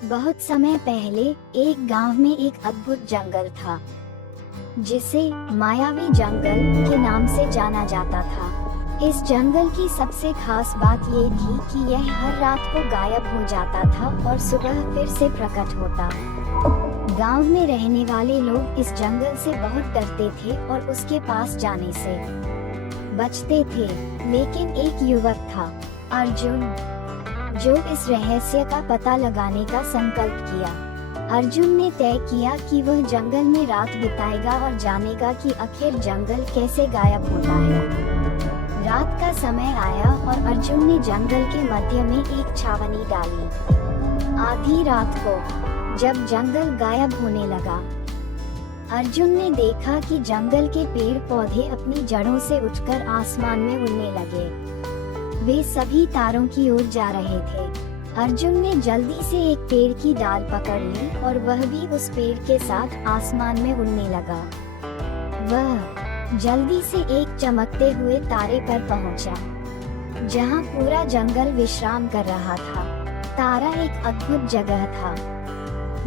बहुत समय पहले एक गांव में एक अद्भुत जंगल था, जिसे मायावी जंगल के नाम से जाना जाता था। इस जंगल की सबसे खास बात ये थी कि यह हर रात को गायब हो जाता था और सुबह फिर से प्रकट होता। गांव में रहने वाले लोग इस जंगल से बहुत डरते थे और उसके पास जाने से बचते थे, लेकिन एक युवक था, अर्जुन, जो इस रहस्य का पता लगाने का संकल्प किया। अर्जुन ने तय किया कि वह जंगल में रात बिताएगा और जानेगा कि आखिर जंगल कैसे गायब होता है। रात का समय आया और अर्जुन ने जंगल के मध्य में एक छावनी डाली। आधी रात को जब जंगल गायब होने लगा, अर्जुन ने देखा कि जंगल के पेड़ पौधे अपनी जड़ों से उठकर आसमान में उड़ने लगे। वे सभी तारों की ओर जा रहे थे। अर्जुन ने जल्दी से एक पेड़ की डाल पकड़ ली और वह भी उस पेड़ के साथ आसमान में उड़ने लगा। वह जल्दी से एक चमकते हुए तारे पर पहुंचा, जहां पूरा जंगल विश्राम कर रहा था। तारा एक अद्भुत जगह था,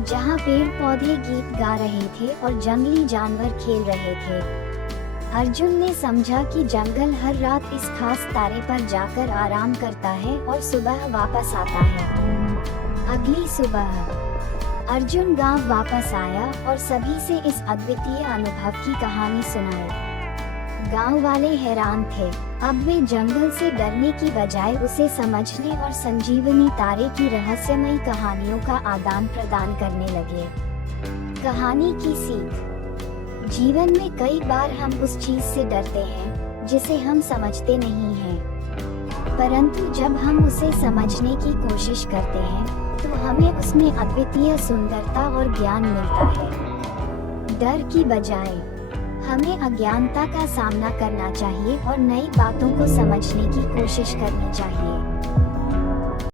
जहां पेड़ पौधे गीत गा रहे थे और जंगली जानवर खेल रहे थे। अर्जुन ने समझा कि जंगल हर रात इस खास तारे पर जाकर आराम करता है और सुबह वापस आता है। अगली सुबह अर्जुन गांव वापस आया और सभी से इस अद्वितीय अनुभव की कहानी सुनाई। गांव वाले हैरान थे। अब वे जंगल से डरने की बजाय उसे समझने और संजीवनी तारे की रहस्यमयी कहानियों का आदान प्रदान करने लगे। कहानी की सीख: जीवन में कई बार हम उस चीज से डरते हैं जिसे हम समझते नहीं हैं, परंतु जब हम उसे समझने की कोशिश करते हैं तो हमें उसमें अद्वितीय सुंदरता और ज्ञान मिलता है। डर की बजाय हमें अज्ञानता का सामना करना चाहिए और नई बातों को समझने की कोशिश करनी चाहिए।